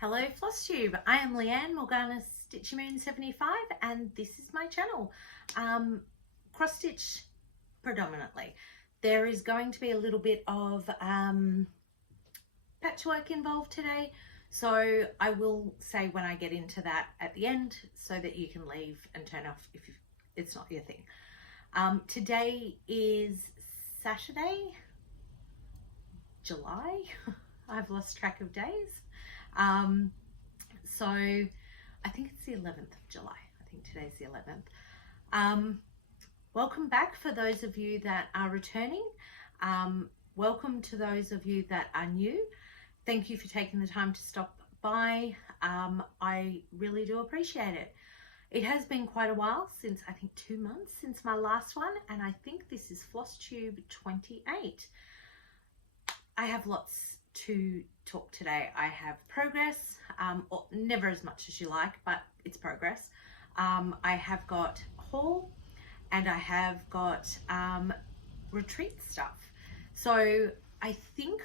Hello Flosstube, I am Leanne Morgana Stitchy Moon 75 and this is my channel. Cross stitch predominantly. There is going to be a little bit of patchwork involved today, so I will say when I get into that at the end so that you can leave and turn off if it's not your thing. Today is Saturday, July. I've lost track of days. So I think it's the 11th of July. I think today's the 11th. Welcome back for those of you that are returning. Welcome to those of you that are new. Thank you for taking the time to stop by. I really do appreciate it. It has been quite a while since, I think 2 months since my last one, and I think this is Flosstube 28. I have lots to talk today. I have progress, or never as much as you like, but it's progress. I have got haul and I have got retreat stuff. So I think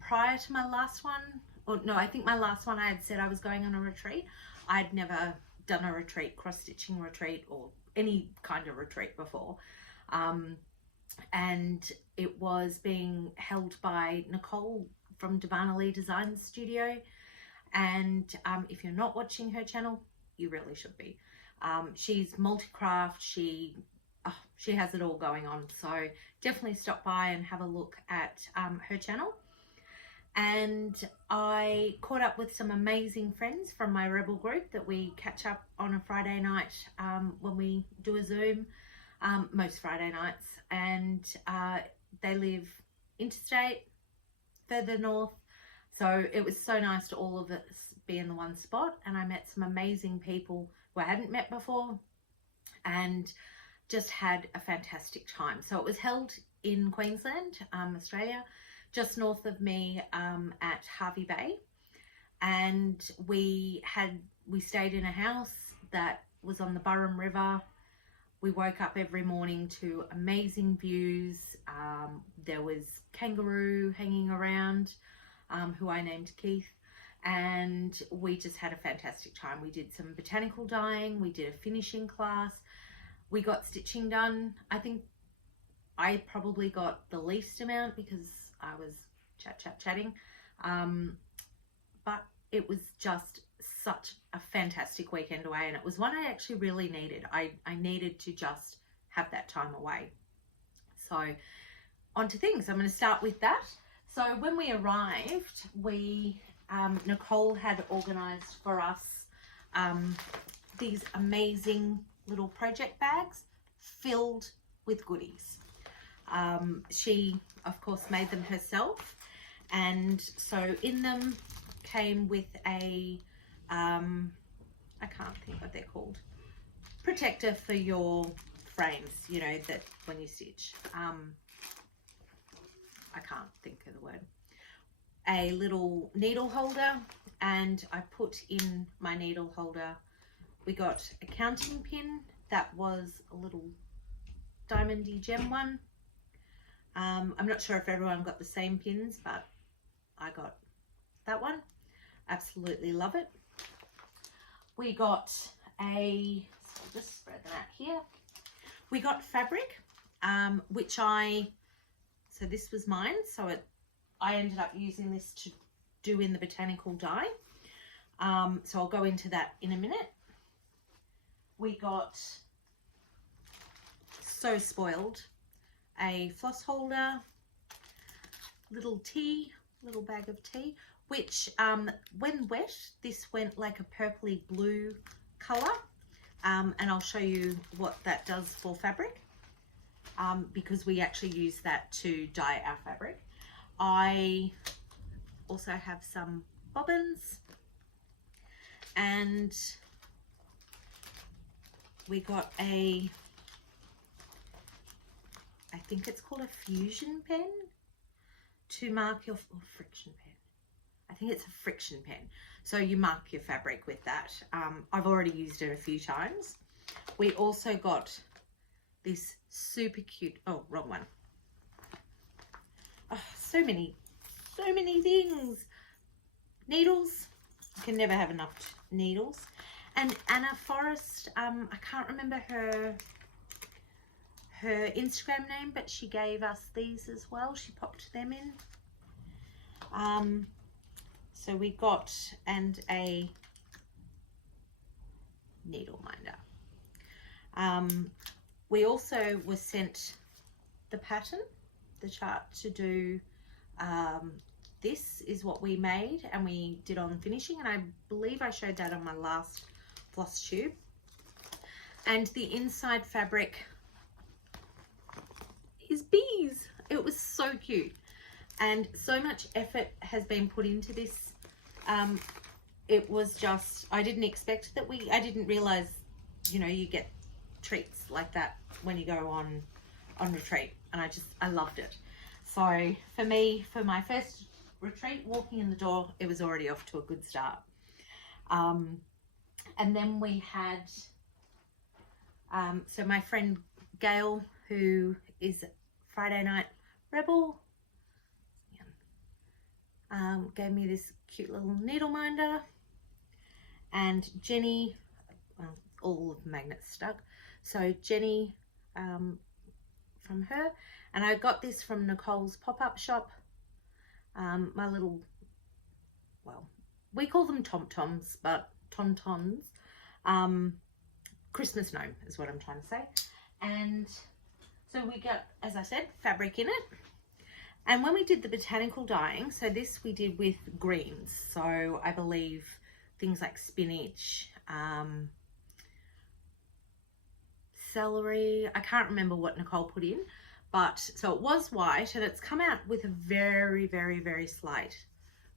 prior to my last one, or no, I think my last one I had said I was going on a retreat. I'd never done a retreat, cross-stitching retreat or any kind of retreat before. And it was being held by Nicole from Darvanalee Design Studio, and if you're not watching her channel, you really should be. She's multi-craft, she has it all going on, so definitely stop by and have a look at her channel. And I caught up with some amazing friends from my Rebel group that we catch up on a Friday night when we do a Zoom, most Friday nights, and they live interstate, further north, so it was so nice to all of us be in the one spot, and I met some amazing people who I hadn't met before and just had a fantastic time. So it was held in Queensland, Australia, just north of me at Hervey Bay, and we stayed in a house that was on the Burrum River. We woke up every morning to amazing views. There was kangaroo hanging around, who I named Keith, and we just had a fantastic time. We did some botanical dyeing, we did a finishing class, we got stitching done. I think I probably got the least amount because I was chatting, but it was just such a fantastic weekend away, and it was one I actually really needed. I needed to just have that time away. So on to things. I'm going to start with that. So when we arrived, Nicole had organized for us these amazing little project bags filled with goodies. She of course made them herself, and so in them came with a I can't think what they're called, protector for your frames, you know, that when you stitch, I can't think of the word, a little needle holder, and I put in my needle holder, we got a counting pin that was a little diamondy gem one. I'm not sure if everyone got the same pins, but I got that one. Absolutely love it. We got so I'll just spread that out here. We got fabric, which so this was mine, so I ended up using this to do in the botanical dye. So I'll go into that in a minute. We got, so spoiled, a floss holder, little bag of tea, which when wet, this went like a purpley blue color, and I'll show you what that does for fabric, because we actually use that to dye our fabric. I also have some bobbins, and we got I think it's called a fusion pen to mark your, or friction pen. I think it's a friction pen. So you mark your fabric with that. I've already used it a few times. We also got this super cute, oh, wrong one. Oh, so many things. Needles, You can never have enough needles. And Anna Forrest, I can't remember her Instagram name, but she gave us these as well. She popped them in. So we got, and a needle minder. We also were sent the pattern, the chart to do. This is what we made and we did on finishing, and I believe I showed that on my last Flosstube. And the inside fabric is bees. It was so cute, and so much effort has been put into this. It was just, I didn't expect that I didn't realize, you know, you get treats like that when you go on retreat, and I loved it. So for me, for my first retreat, walking in the door, it was already off to a good start. And then we had, so my friend Gail, who is Friday Night Rebel, gave me this cute little needle minder, and Jenny, well, all of the magnets stuck, so Jenny from her, and I got this from Nicole's pop-up shop, my little, well, we call them tom-toms, but tauntauns, Christmas gnome is what I'm trying to say. And so we got, as I said, fabric in it. And when we did the botanical dyeing, so this we did with greens, so I believe things like spinach, celery, I can't remember what Nicole put in, but so it was white, and it's come out with a very, very, very slight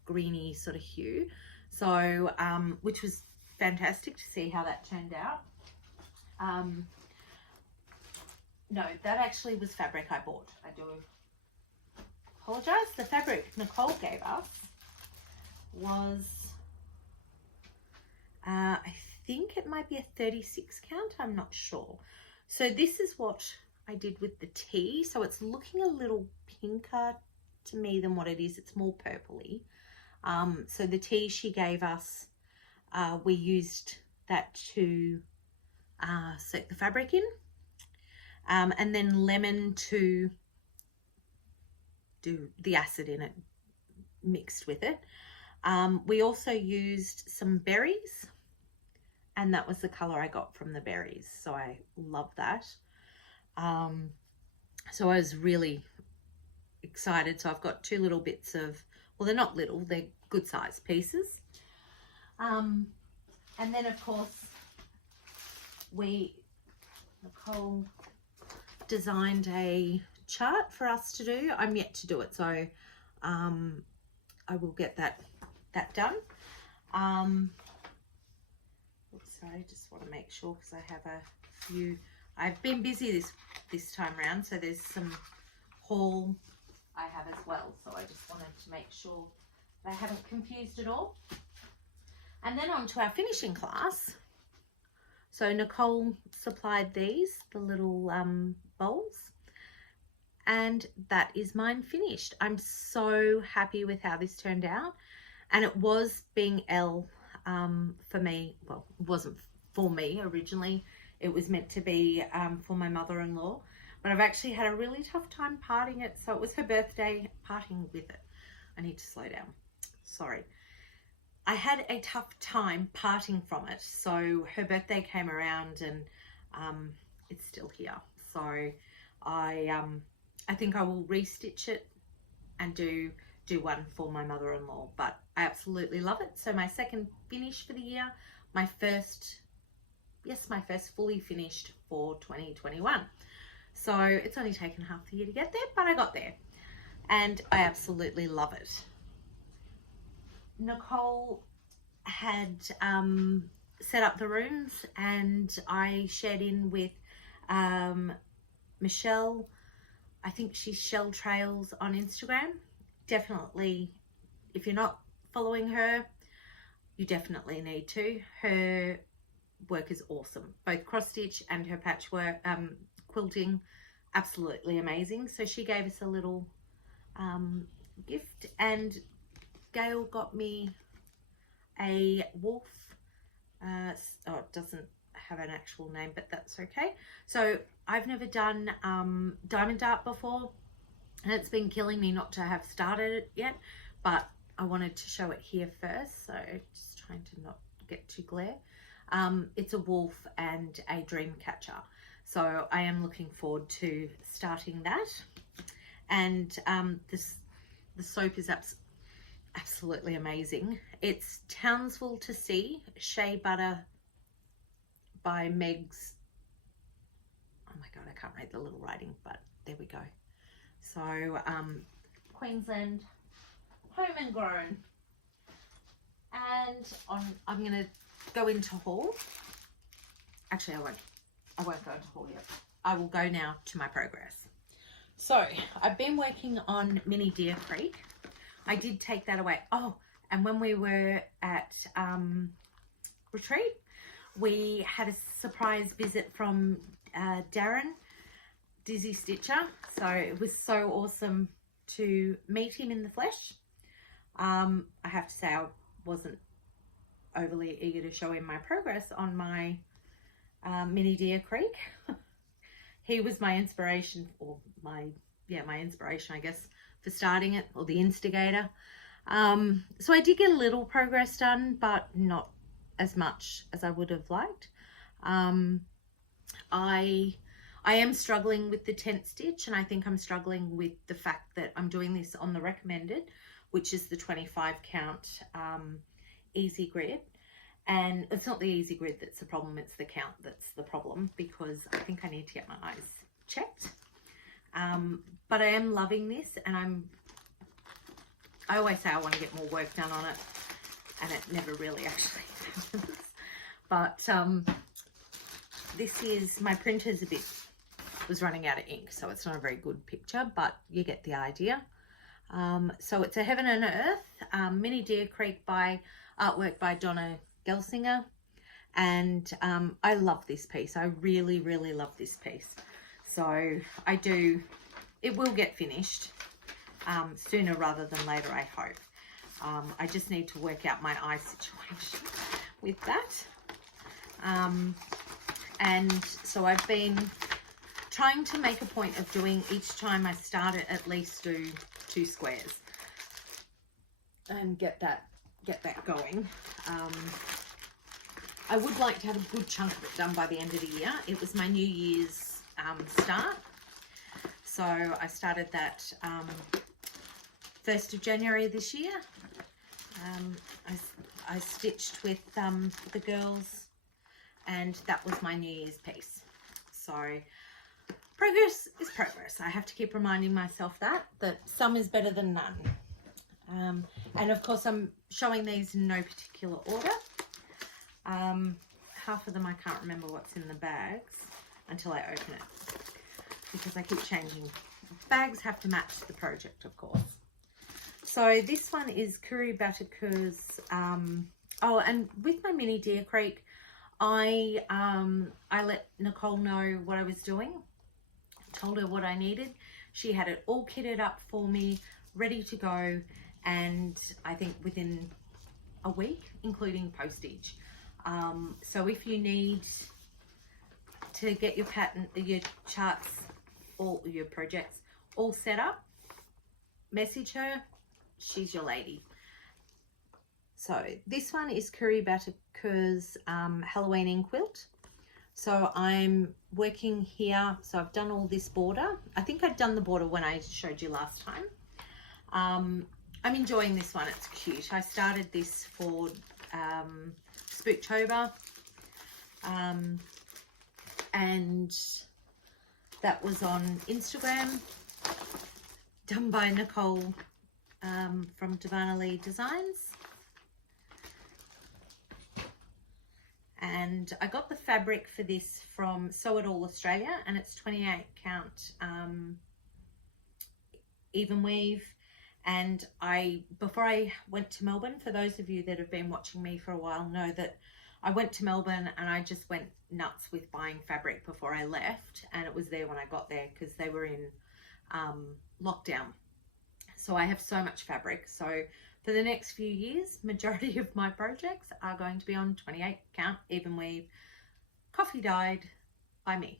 greeny sort of hue, so which was fantastic to see how that turned out. No, that actually was fabric I bought. I do apologize. The fabric Nicole gave us was, I think it might be a 36 count, I'm not sure. So this is what I did with the tea. So it's looking a little pinker to me than what it is. It's more purpley. So the tea she gave us, we used that to soak the fabric in, and then lemon to do the acid in it, mixed with it. We also used some berries, and that was the color I got from the berries, so I love that. So I was really excited. So I've got two little bits of, well, they're not little, they're good sized pieces. And then of course Nicole designed a chart for us to do. I'm yet to do it, so I will get that done. Oops, sorry, I just want to make sure, because I have a few, I've been busy this time around, so there's some haul I have as well, so I just wanted to make sure that I haven't confused it all. And then on to our finishing class. So Nicole supplied these, the little bowls, and that is mine finished. I'm so happy with how this turned out, and it was being L for me. Well, it wasn't for me originally, it was meant to be for my mother-in-law, but I've actually had a really tough time parting it, so it was her birthday, parting with it. I need to slow down, sorry. I had a tough time parting from it, so her birthday came around, and it's still here. So I think I will restitch it and do one for my mother-in-law, but I absolutely love it. So my second finish for the year, my first fully finished for 2021. So it's only taken half the year to get there, but I got there, and I absolutely love it. Nicole had set up the rooms, and I shared in with Michelle. I think she's Shell Trails on Instagram. Definitely, if you're not following her, you definitely need to. Her work is awesome, both cross stitch and her patchwork quilting, absolutely amazing. So she gave us a little gift, and Gail got me a wolf. Oh, it doesn't have an actual name, but that's okay. So I've never done diamond dart before, and it's been killing me not to have started it yet, but I wanted to show it here first, so just trying to not get too glare. It's a wolf and a dream catcher, so I am looking forward to starting that. And the soap is absolutely amazing. It's Townsville to Sea Shea Butter by Meg's. Oh my god, I can't read the little writing, but there we go. So Queensland home and grown. And I'm gonna go into haul. Actually, I won't go into haul yet. I will go now to my progress. So I've been working on Mini Deer Creek. I did take that away. Oh, and when we were at retreat, we had a surprise visit from Darren, Dizzystitcher. So it was so awesome to meet him in the flesh. I have to say I wasn't overly eager to show him my progress on my Mini Deer Creek. He was my inspiration, or my inspiration, I guess, for starting it, or the instigator. So I did get a little progress done, but not as much as I would have liked. I am struggling with the tent stitch, and I think I'm struggling with the fact that I'm doing this on the recommended, which is the 25 count easy grid. And it's not the easy grid that's the problem, it's the count that's the problem, because I think I need to get my eyes checked. But I am loving this, and I always say I want to get more work done on it, and it never really actually happens. But this is, my printer's was running out of ink, so it's not a very good picture, but you get the idea. So it's a Heaven and Earth Mini Deer Creek by artwork by Dona, Gelsinger, and I love this piece. I really love this piece. So it will get finished sooner rather than later, I hope. I just need to work out my eye situation with that. And so I've been trying to make a point of doing, each time I start it, at least do 2 squares and get that going. I would like to have a good chunk of it done by the end of the year. It was my New Year's start, so I started that 1st of January this year. I stitched with the girls, and that was my New Year's piece. So progress is progress. I have to keep reminding myself that some is better than none. And of course I'm showing these in no particular order. Half of them I can't remember what's in the bags until I open it, because I keep changing. Bags have to match the project, of course. So this one is Curry Batacus. Oh, and with my Mini Deer Creek, I let Nicole know what I was doing, told her what I needed. She had it all kitted up for me, ready to go, and I think within a week, including postage. So if you need to get your pattern, your charts, all your projects all set up, message her. She's your lady. So this one is Curry Batacus Halloween in quilt. So I'm working here. So I've done all this border. I think I'd done the border when I showed you last time. I'm enjoying this one. It's cute. I started this for Spooktober, and that was on Instagram, done by Nicole from Darvanalee Designs. And I got the fabric for this from Sew It All Australia, and it's 28 count even weave. And before I went to Melbourne, for those of you that have been watching me for a while know that I went to Melbourne and I just went nuts with buying fabric before I left, and it was there when I got there because they were in lockdown. So I have so much fabric. So for the next few years, majority of my projects are going to be on 28 count even weave, coffee dyed by me.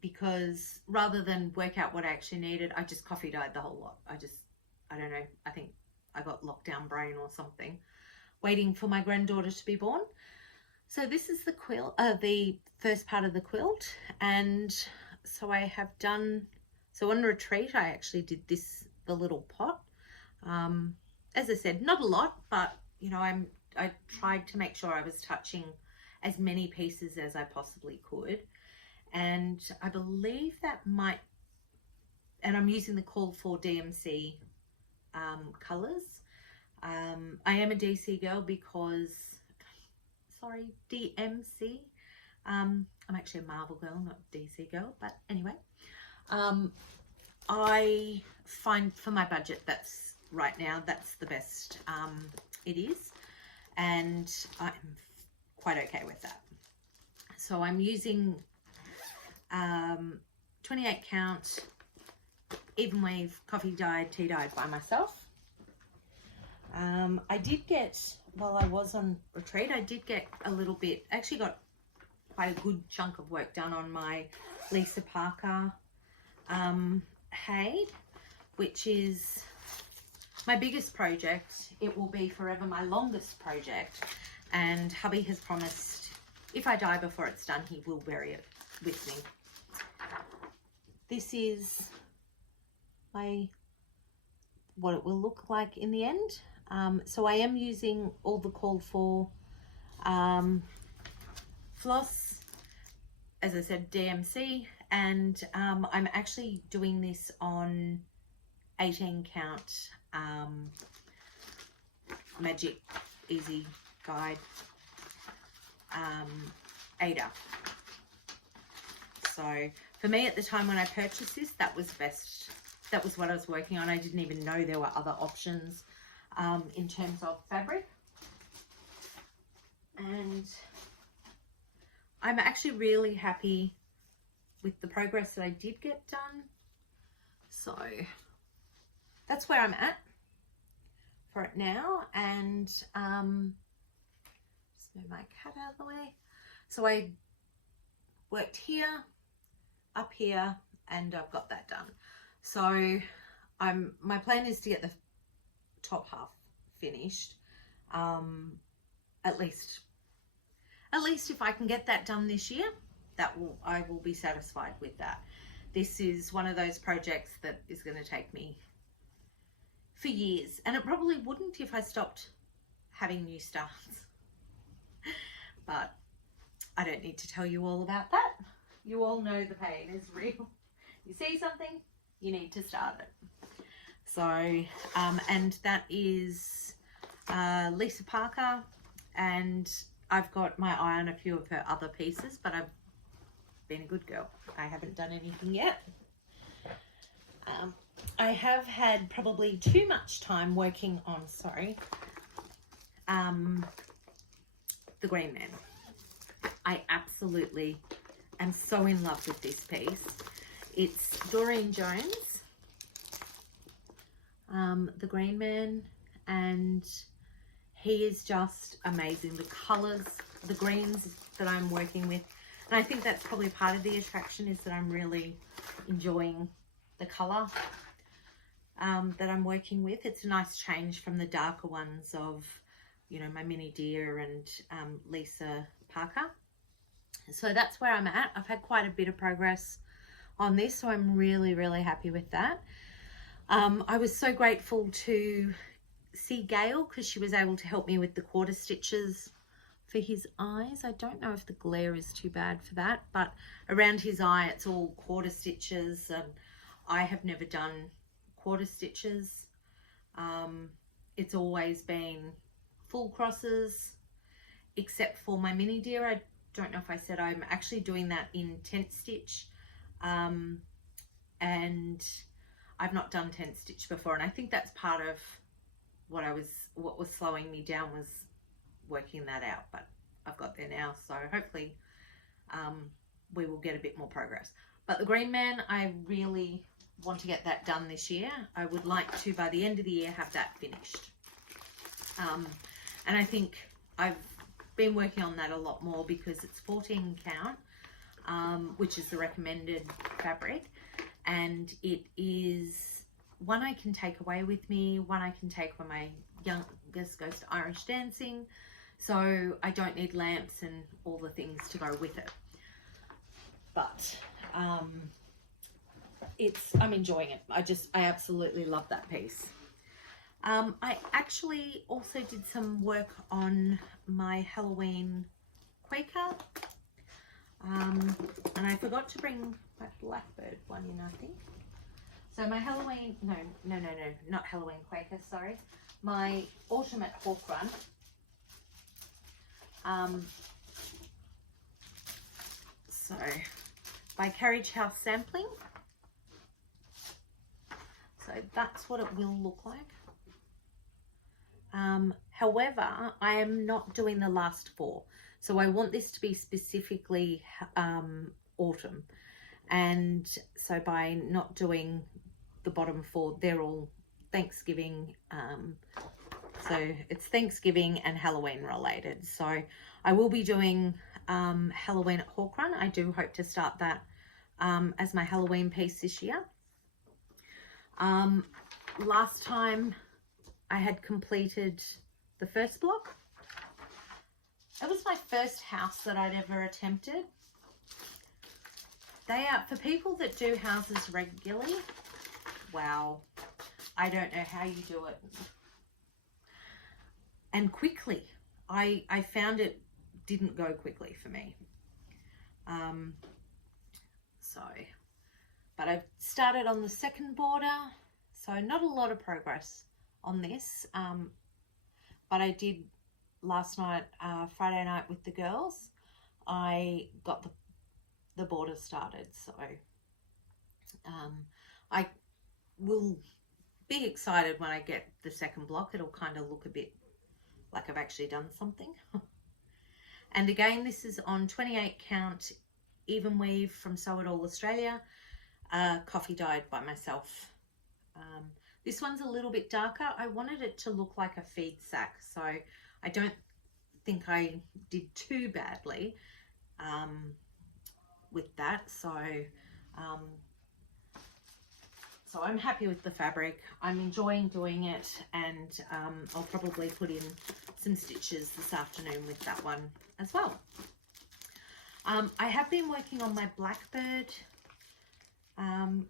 Because rather than work out what I actually needed, I just coffee dyed the whole lot. I don't know, I think I got lockdown brain or something, waiting for my granddaughter to be born. So this is the quilt, the first part of the quilt. And so I have done, so on retreat, I actually did this, the little pot. As I said, not a lot, but you know, I tried to make sure I was touching as many pieces as I possibly could. And I believe that might, and I'm using the Call for DMC colors. I am a DC girl because, sorry, DMC. I'm actually a Marvel girl, not DC girl, but anyway. I find for my budget, that's right now, that's the best it is. And I'm quite okay with that. So I'm using 28 count even weave coffee dyed, tea dyed by myself. I did get, while I was on retreat, I did get a little bit, actually got quite a good chunk of work done on my Lisa Parker Haid, which is my biggest project. It will be forever my longest project, and hubby has promised if I die before it's done, he will bury it with me. This is what it will look like in the end. So I am using all the called for floss, as I said, DMC, and I'm actually doing this on 18 count Magic Easy Guide Ada. So for me at the time when I purchased this, that was best. That was what I was working on. I didn't even know there were other options in terms of fabric. And I'm actually really happy with the progress that I did get done. So that's where I'm at for it now. And just move my cat out of the way. So I worked here, up here, and I've got that done. So my plan is to get the top half finished. At least if I can get that done this year, I will be satisfied with that. This is one of those projects that is going to take me for years, and it probably wouldn't if I stopped having new starts. But I don't need to tell you all about that. You all know the pain is real. You see something, you need to start it. So, and that is Lisa Parker, and I've got my eye on a few of her other pieces, but I've been a good girl. I haven't done anything yet. I have had probably too much time working on, the Green Man. I absolutely am so in love with this piece. It's Doreen Jones, the Green Man, and he is just amazing. The colours, the greens that I'm working with, and I think that's probably part of the attraction, is that I'm really enjoying the colour that I'm working with. It's a nice change from the darker ones of, you know, my Mini Deer and Lisa Parker. So that's where I'm at. I've had quite a bit of progress on this, so I'm really, really happy with that. I was so grateful to see Gail, because she was able to help me with the quarter stitches for his eyes. I don't know if the glare is too bad for that, but around his eye it's all quarter stitches, and I have never done quarter stitches. It's always been full crosses, except for my Mini Deer. I don't know if I said I'm actually doing that in tent stitch, and I've not done tent stitch before, and I think that's part of what was slowing me down, was working that out. But I've got there now, so hopefully we will get a bit more progress. But the Green Man, I really want to get that done this year. I would like to, by the end of the year, have that finished. And I think I've been working on that a lot more because it's 14 count, which is the recommended fabric, and it is one I can take away with me, one I can take when my youngest goes to Irish dancing, so I don't need lamps and all the things to go with it. But I'm enjoying it. I absolutely love that piece. I actually also did some work on my Halloween Quaker, and I forgot to bring my Blackbird one in, I think. So my Halloween, no, not Halloween Quaker, sorry. My Ultimate Hawk Run. So by Carriage House Sampling. So that's what it will look like. However, I am not doing the last 4. So I want this to be specifically autumn. And so by not doing the bottom 4, they're all Thanksgiving. So it's Thanksgiving and Halloween related. So I will be doing Halloween at Hawk Run. I do hope to start that as my Halloween piece this year. Last time I had completed the first block. It was my first house that I'd ever attempted. They are, for people that do houses regularly, wow, I don't know how you do it. And quickly, I found it didn't go quickly for me. But I've started on the second border, so not a lot of progress on this. But I did last night, Friday night with the girls, I got the border started. So I will be excited when I get the second block. It'll kind of look a bit like I've actually done something. And again, this is on 28 count even weave from Sew It All Australia, coffee dyed by myself. This one's a little bit darker. I wanted it to look like a feed sack, so I don't think I did too badly with that. So I'm happy with the fabric. I'm enjoying doing it, and I'll probably put in some stitches this afternoon with that one as well. I have been working on my Blackbird,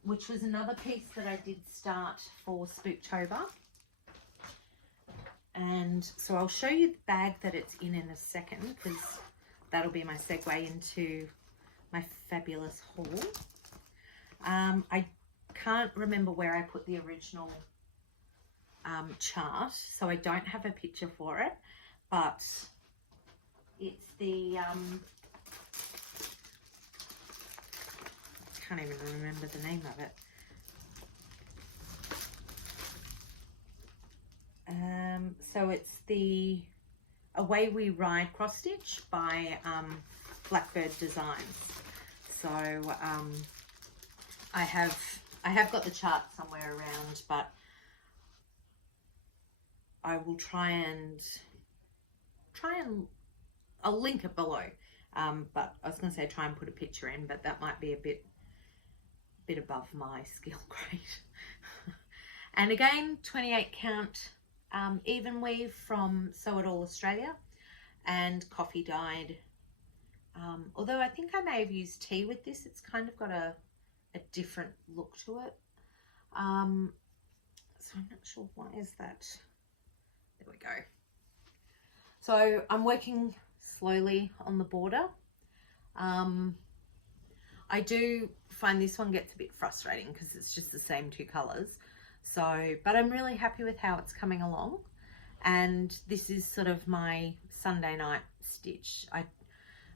which was another piece that I did start for Spooktober. And so I'll show you the bag that it's in a second, because that'll be my segue into my fabulous haul. I can't remember where I put the original chart, so I don't have a picture for it, but it's the I can't even remember the name of it. So it's the Away We Ride cross stitch by Blackbird Designs. So I have got the chart somewhere around, but I will try and I'll link it below. But I was going to say try and put a picture in, but that might be a bit above my skill grade. And again, 28 count even weave from Sew It All Australia, and coffee dyed. Although I think I may have used tea with this, it's kind of got a different look to it. So I'm not sure why is that. There we go. So I'm working slowly on the border. I do find this one gets a bit frustrating because it's just the same 2 colors. So, but I'm really happy with how it's coming along. And this is sort of my Sunday night stitch. I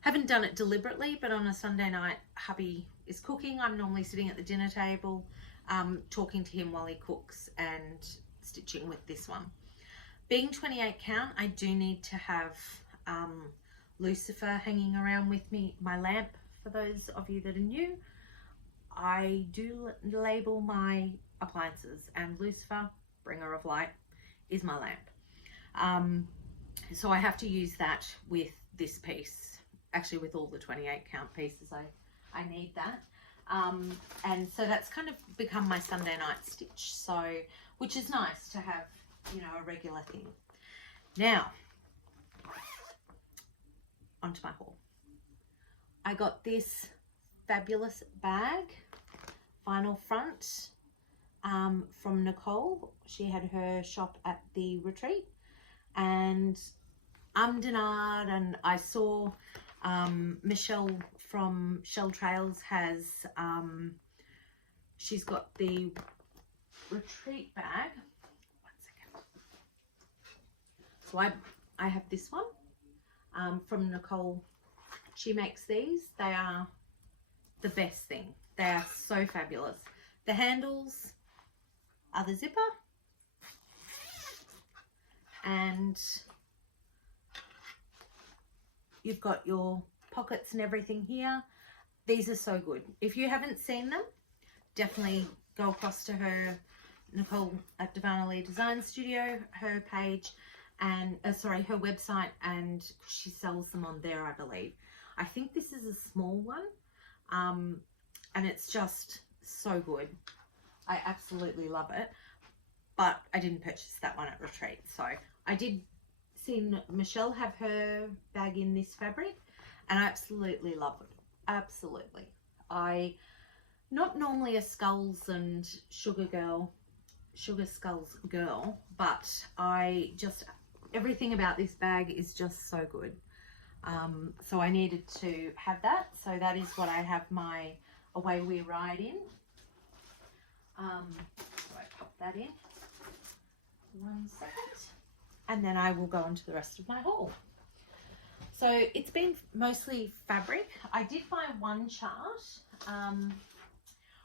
haven't done it deliberately, but on a Sunday night, hubby is cooking. I'm normally sitting at the dinner table, talking to him while he cooks and stitching with this one. Being 28 count, I do need to have Lucifer hanging around with me, my lamp, for those of you that are new. I do label my appliances, and Lucifer, bringer of light, is my lamp. So I have to use that with this piece, actually with all the 28 count pieces. I need that. And so that's kind of become my Sunday night stitch, so which is nice to have, you know, a regular thing. Now onto my haul. I got this fabulous bag, vinyl front, from Nicole. She had her shop at the retreat, and Umdenard, and I saw Michelle from Shell Trails has, she's got the retreat bag. One second. So I have this one from Nicole. She makes these. They are the best thing. They are so fabulous. The handles are the zipper, and you've got your pockets and everything here. These are so good. If you haven't seen them, definitely go across to her, Nicole at Darvanalee Design Studio, her page, and her website, and she sells them on there, I believe. I think this is a small one, and it's just so good. I absolutely love it, but I didn't purchase that one at retreat. So I did see Michelle have her bag in this fabric, and I absolutely love it. Absolutely. Not normally a skulls and sugar skulls girl, but everything about this bag is just so good. So I needed to have that. So that is what I have my Away We Ride in. So I pop that in. 1 second. And then I will go on to the rest of my haul. So it's been mostly fabric. I did buy one chart,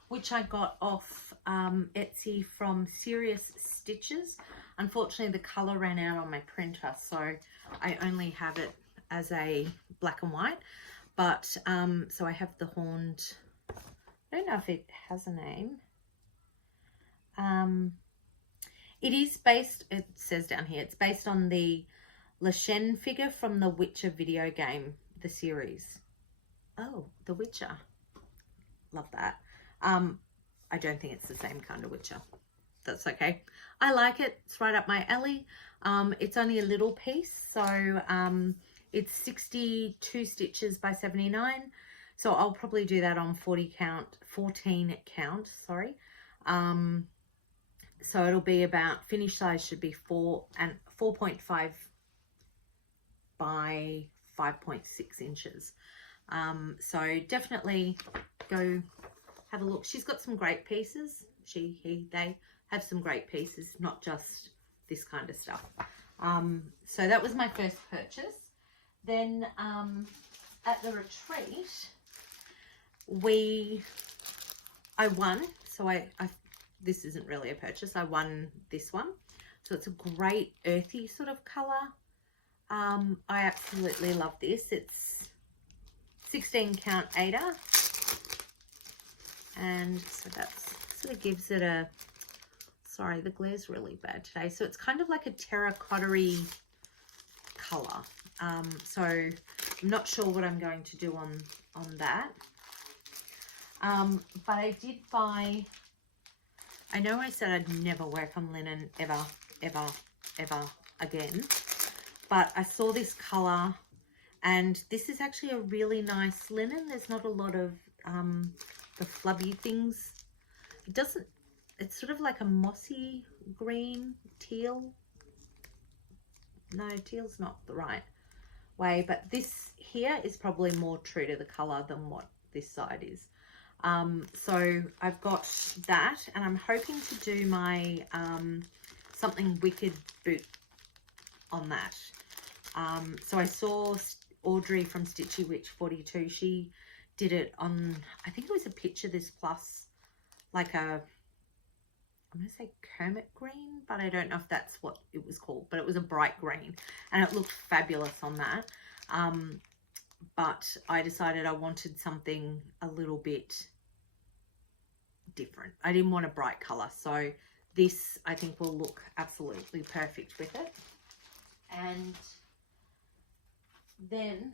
which I got off Etsy from Serious Stitches. Unfortunately, the colour ran out on my printer, so I only have it as a black and white. But so I have the horned, I don't know if it has a name. It is based, it says down here, it's based on the Lashen figure from the Witcher video game, the series. Oh, the Witcher. Love that. I don't think it's the same kind of Witcher. That's okay. I like it. It's right up my alley. It's only a little piece, so it's 62 stitches by 79. So I'll probably do that on 14 count, sorry. So it'll be about, finished size should be 4.5 by 5.6 inches. So definitely go have a look. She's got some great pieces. They have some great pieces, not just this kind of stuff. So that was my first purchase. Then at the retreat, I won. So this isn't really a purchase. I won this one. So it's a great earthy sort of colour. I absolutely love this. It's 16 count Ada. And so that sort of gives it a, sorry, the glare's really bad today. So it's kind of like a terracotta-y colour. So I'm not sure what I'm going to do on that. But I did buy, I know I said I'd never work on linen ever again, but I saw this colour, and this is actually a really nice linen. There's not a lot of the flubby things. It's sort of like a mossy green, teal. No, teal's not the right way, but this here is probably more true to the colour than what this side is. So I've got that, and I'm hoping to do my something wicked boot on that. So I saw Audrey from Stitchy Witch 42. She did it on, I think it was a Picture This Plus, like a, I'm going to say Kermit green, but I don't know if that's what it was called, but it was a bright green, and it looked fabulous on that. But I decided I wanted something a little bit different. I didn't want a bright color, so this I think will look absolutely perfect with it. And then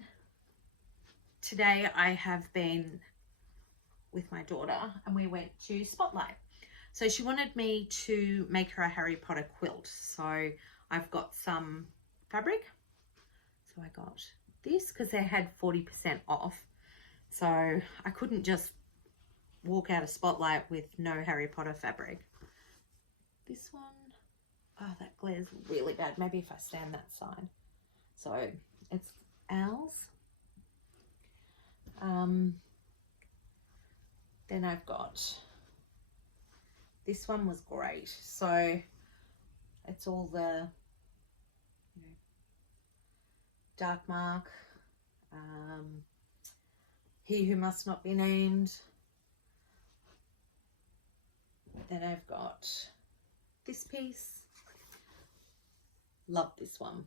today I have been with my daughter and we went to Spotlight. So she wanted me to make her a Harry Potter quilt. So I've got some fabric. So I got this because they had 40% off. So I couldn't just walk out of Spotlight with no Harry Potter fabric. This one, oh, that glares really bad. Maybe if I stand that side. So it's ours. Then I've got, this one was great. So it's all the, you know, dark mark, he who must not be named. Then I've got this piece. Love this one.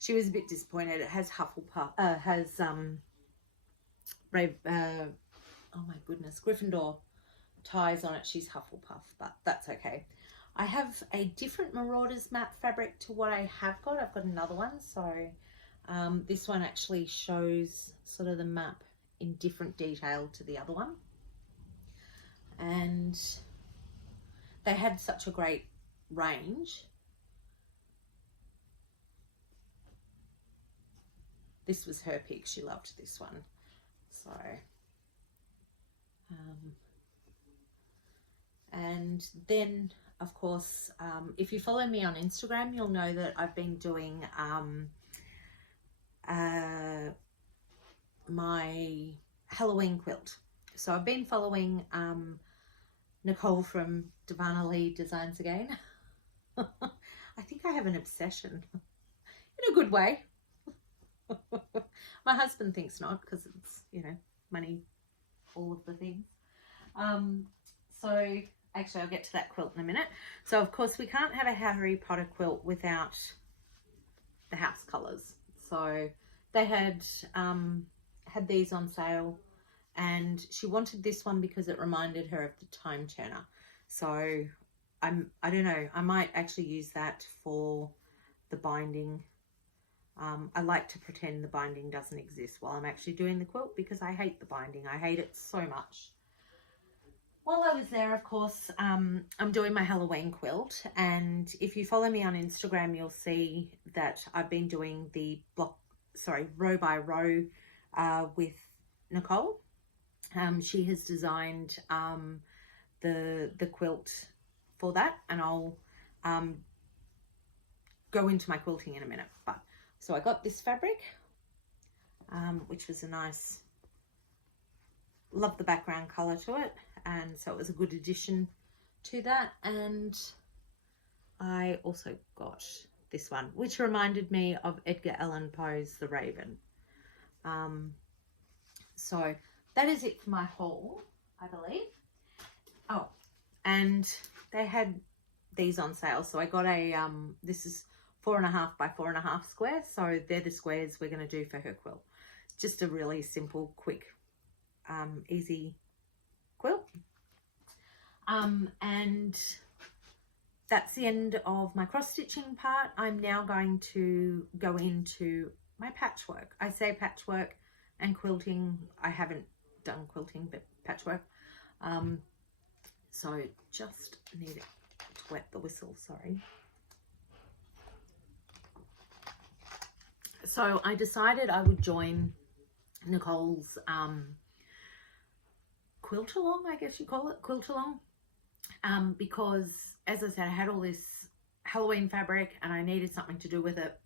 She was a bit disappointed. It has Hufflepuff, oh my goodness, Gryffindor ties on it. She's Hufflepuff, but that's okay. I have a different Marauders map fabric to what I have got. I've got another one. So this one actually shows sort of the map in different detail to the other one. And they had such a great range. This was her pick. She loved this one. So, and then of course, if you follow me on Instagram, you'll know that I've been doing my Halloween quilt. So I've been following Nicole from Darvanalee Designs again. I think I have an obsession in a good way. My husband thinks not, because it's, you know, money, all of the things. So actually I'll get to that quilt in a minute. So of course we can't have a Harry Potter quilt without the house colours. So they had had these on sale, and she wanted this one because it reminded her of the Time Turner. So I don't know, I might actually use that for the binding. I like to pretend the binding doesn't exist while I'm actually doing the quilt, because I hate the binding. I hate it so much. While I was there, of course, I'm doing my Halloween quilt, and if you follow me on Instagram, you'll see that I've been doing the row by row with Nicole. She has designed the quilt for that, and I'll go into my quilting in a minute. But so I got this fabric, which was a nice, love the background colour to it, and so it was a good addition to that. And I also got this one, which reminded me of Edgar Allan Poe's The Raven. So that is it for my haul, I believe. Oh, and they had these on sale, so I got a this is 4.5 by 4.5 square, so they're the squares we're going to do for her quilt. Just a really simple, quick, easy quilt. And that's the end of my cross stitching part. I'm now going to go into my patchwork. I say patchwork and quilting. I haven't done quilting, but patchwork. So just need to wet the whistle, sorry. So I decided I would join Nicole's quilt along, I guess you call it, quilt along, because as I said, I had all this Halloween fabric and I needed something to do with it.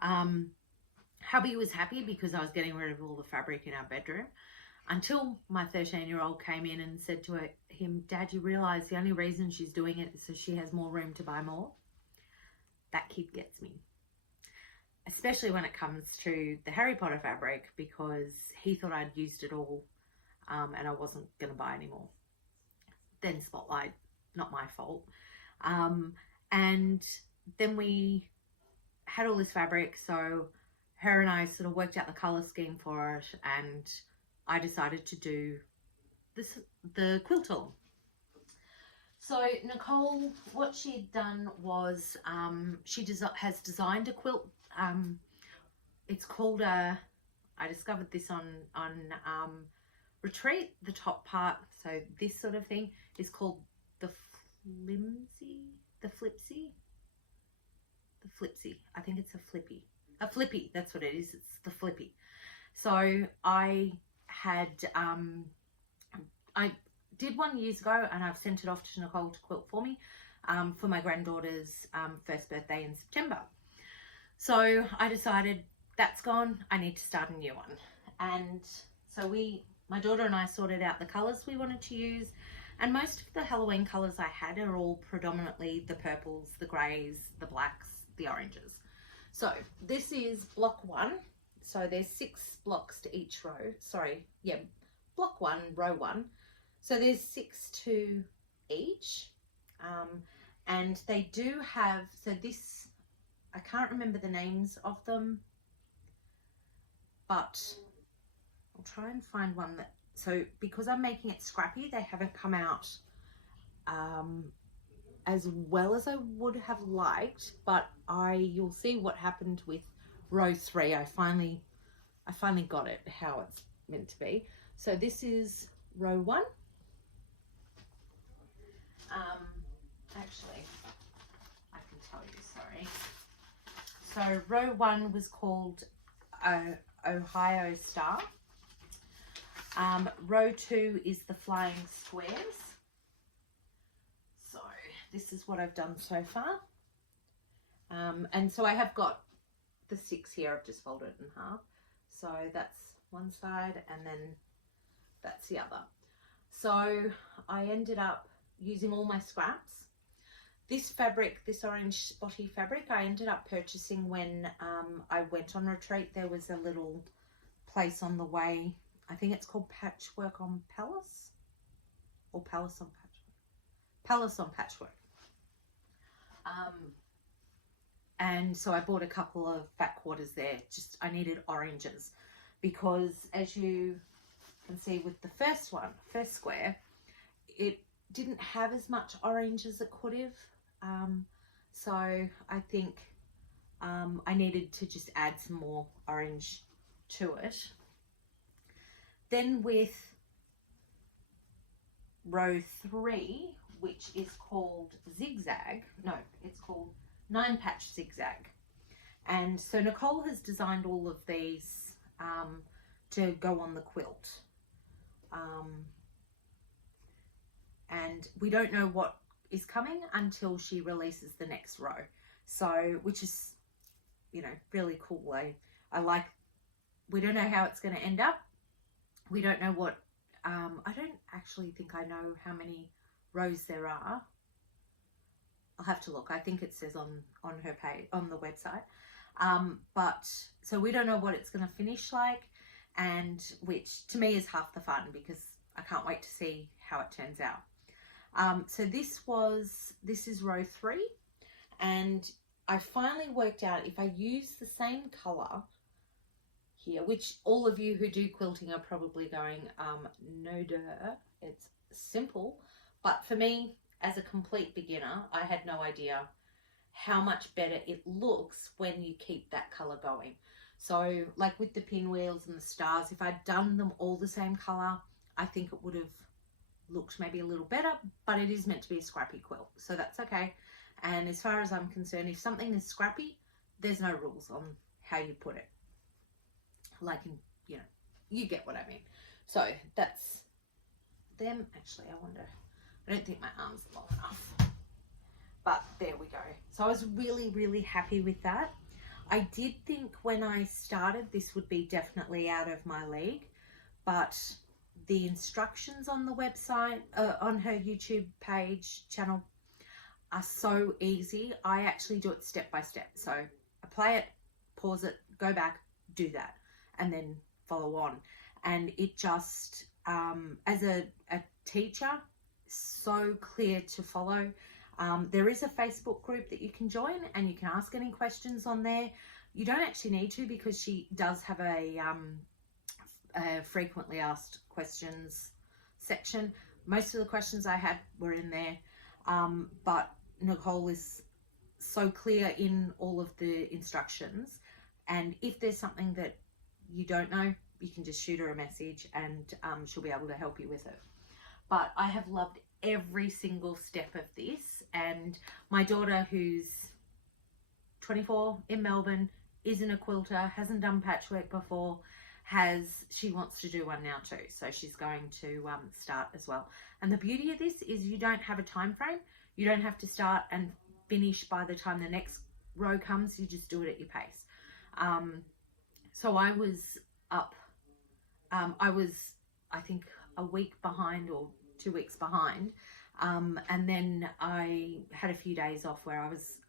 Hubby was happy because I was getting rid of all the fabric in our bedroom, until my 13-year-old came in and said to him, "Dad, you realise the only reason she's doing it is so she has more room to buy more?" That kid gets me. Especially when it comes to the Harry Potter fabric, because he thought I'd used it all and I wasn't going to buy any more. Then Spotlight, not my fault. And then we had all this fabric, so her and I sort of worked out the colour scheme for it, and I decided to do the quilt on. So Nicole, what she'd done was she has designed a quilt. It's called I discovered this on Retreat. The top part, so this sort of thing, is called the Flipsy. I think it's a flippy. That's what it is. It's the flippy. So I had I did one years ago, and I've sent it off to Nicole to quilt for me for my granddaughter's first birthday in September. So I decided that's gone, I need to start a new one. And so my daughter and I sorted out the colours we wanted to use, and most of the Halloween colours I had are all predominantly the purples, the greys, the blacks, the oranges. So this is block 1. So there's 6 blocks to each row. Sorry, yeah, block 1, row 1. So there's 6 to each. And they do have, so this, I can't remember the names of them, but I'll try and find one that, so because I'm making it scrappy, they haven't come out as well as I would have liked, but you'll see what happened with row 3. I finally got it how it's meant to be. So this is row 1. Actually, I can tell you, sorry. So row 1 was called Ohio Star. Row 2 is the Flying Squares. So this is what I've done so far. And so I have got the 6 here. I've just folded it in half. So that's one side, and then that's the other. So I ended up using all my scraps. This fabric, this orange spotty fabric, I ended up purchasing when I went on retreat. There was a little place on the way, I think it's called Patchwork on Palace, or Palace on Patchwork. Palace on Patchwork. And so I bought a couple of fat quarters there. Just, I needed oranges because, as you can see with the first square, it didn't have as much orange as it could have. So I think I needed to just add some more orange to it. Then with row 3, which is called Zigzag, no, it's called 9-patch Zigzag. And so Nicole has designed all of these to go on the quilt. And we don't know what is coming until she releases the next row. So, which is, you know, really cool. I like, we don't know how it's going to end up. We don't know what, I don't actually think I know how many rows there are. I'll have to look. I think it says on her page, on the website. But, so we don't know what it's going to finish like, and which to me is half the fun because I can't wait to see how it turns out. So this is row 3, and I finally worked out if I use the same color here, which all of you who do quilting are probably going, no duh, it's simple. But for me, as a complete beginner, I had no idea how much better it looks when you keep that color going. So like with the pinwheels and the stars, if I'd done them all the same color, I think it would have looked maybe a little better, but it is meant to be a scrappy quilt, so that's okay. And as far as I'm concerned, if something is scrappy, there's no rules on how you put it. Like, you know, you get what I mean. So that's them. Actually, I wonder, I don't think my arms are long enough, but there we go. So I was really, really happy with that. I did think when I started this would be definitely out of my league, but the instructions on the website, on her YouTube channel, are so easy. I actually do it step by step. So I play it, pause it, go back, do that, and then follow on. And it just, as a teacher, so clear to follow. There is a Facebook group that you can join, and you can ask any questions on there. You don't actually need to, because she does have a a frequently asked questions section. Most of the questions I had were in there, but Nicole is so clear in all of the instructions, and if there's something that you don't know, you can just shoot her a message and she'll be able to help you with it. But I have loved every single step of this, and my daughter, who's 24 in Melbourne, isn't a quilter, hasn't done patchwork before, she wants to do one now too, so she's going to start as well. And the beauty of this is you don't have a time frame. You don't have to start and finish by the time the next row comes. You just do it at your pace. So I was up, I was, I think, a week behind or 2 weeks behind, and then I had a few days off where I was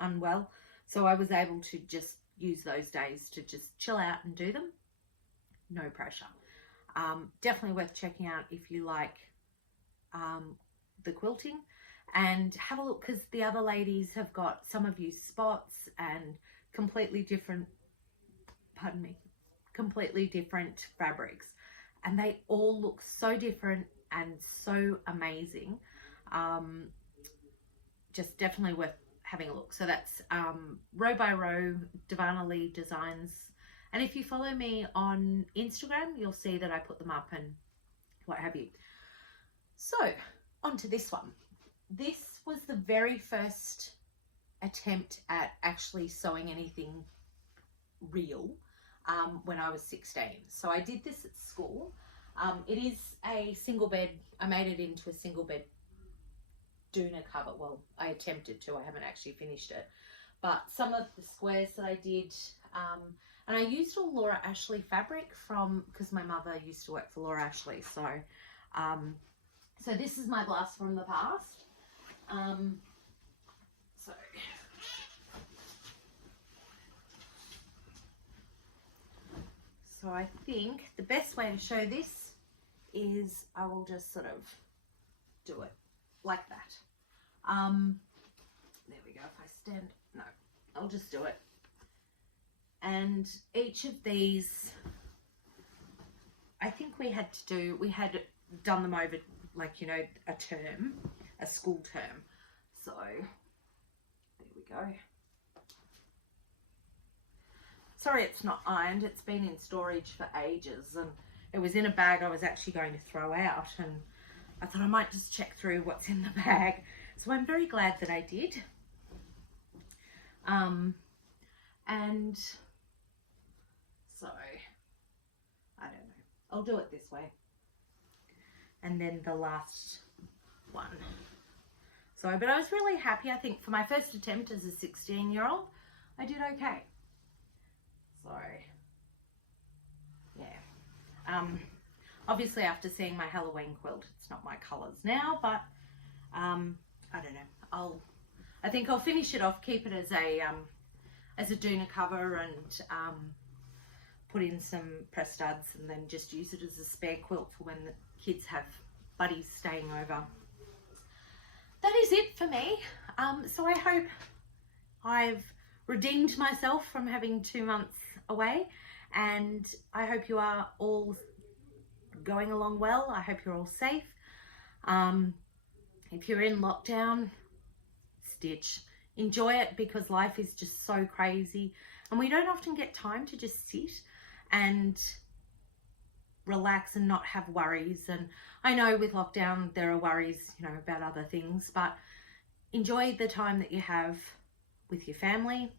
unwell, so I was able to just use those days to just chill out and do them. No pressure. Definitely worth checking out if you like the quilting, and have a look, because the other ladies have got, some have used spots and completely different, pardon me, completely different fabrics, and they all look so different and so amazing. Just definitely worth having a look. So that's row by row Darvanalee designs, and if you follow me on Instagram, you'll see that I put them up and what have you. So on to this one. This was the very first attempt at actually sewing anything real when I was 16. So I did this at school. It is a single bed. I made it into a single bed Dona cover. Well, I attempted to. I haven't actually finished it. But some of the squares that I did, and I used all Laura Ashley fabric because my mother used to work for Laura Ashley. So, so this is my blast from the past. So I think the best way to show this is I will just sort of do it like that. There we go. If I stand, no, I'll just do it. And each of these, I think we had done them over, like, you know, a term, a school term. So there we go. Sorry it's not ironed, it's been in storage for ages, and it was in a bag I was actually going to throw out, and I thought I might just check through what's in the bag. So I'm very glad that I did. And so, I don't know, I'll do it this way. And then the last one. So, but I was really happy. I think for my first attempt as a 16-year-old, I did okay. So, yeah. Obviously after seeing my Halloween quilt, it's not my colours now, but I don't know. I think I'll finish it off, keep it as a Dona cover, and put in some press studs, and then just use it as a spare quilt for when the kids have buddies staying over. That is it for me. So I hope I've redeemed myself from having 2 months away, and I hope you are all going along well. I hope you're all safe. If you're in lockdown, stitch. Enjoy it, because life is just so crazy, and we don't often get time to just sit and relax and not have worries. And I know with lockdown there are worries, you know, about other things, but enjoy the time that you have with your family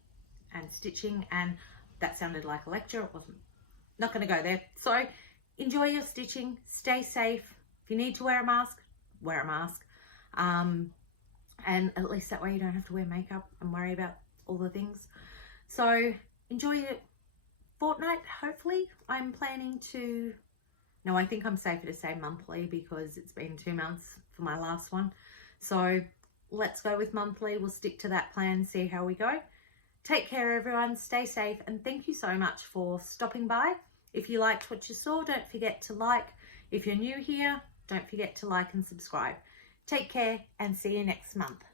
and stitching. And that sounded like a lecture. It wasn't. Not going to go there. So enjoy your stitching, stay safe. If you need to wear a mask, wear a mask. And at least that way you don't have to wear makeup and worry about all the things. So enjoy your fortnight, hopefully. I'm planning to, no, I think I'm safer to say monthly, because it's been 2 months for my last one. So let's go with monthly. We'll stick to that plan, see how we go. Take care, everyone. Stay safe, and thank you so much for stopping by. If you liked what you saw, don't forget to like. If you're new here, don't forget to like and subscribe. Take care, and see you next month.